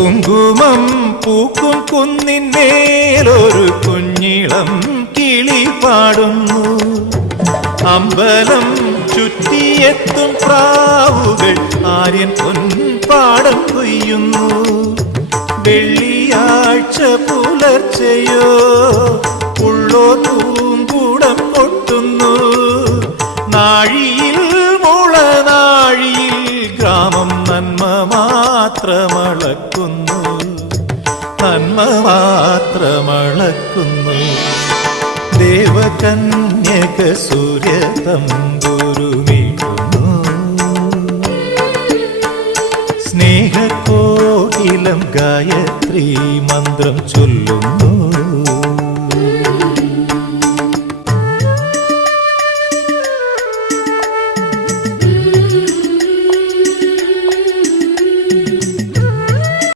കുങ്കുമം പൂക്കും കുന്നിന്മേലൊരു കുഞ്ഞിളം കിളി പാടുന്നു. അമ്പലം ചുറ്റിയെത്തും പ്രാവുകൾ ആര്യൻ പൊൻപാടം കൊയ്യുന്നു. വെള്ളിയാഴ്ച പുലർച്ചയോ ഉള്ളോ പൂങ്കൂടം കൊട്ടുന്നു. നാഴിയിൽ മുളനാഴിയിൽ ഗ്രാമം നന്മ മാത്രമളക്കുന്നു, നന്മ മാത്രമളക്കുന്നു. ദേവകന്യക സൂര്യ തമ്പുരുമീട്ടുന്നു. സ്നേഹകോകിലം ഗായത്രി മന്ത്രം ചൊല്ലുന്നു.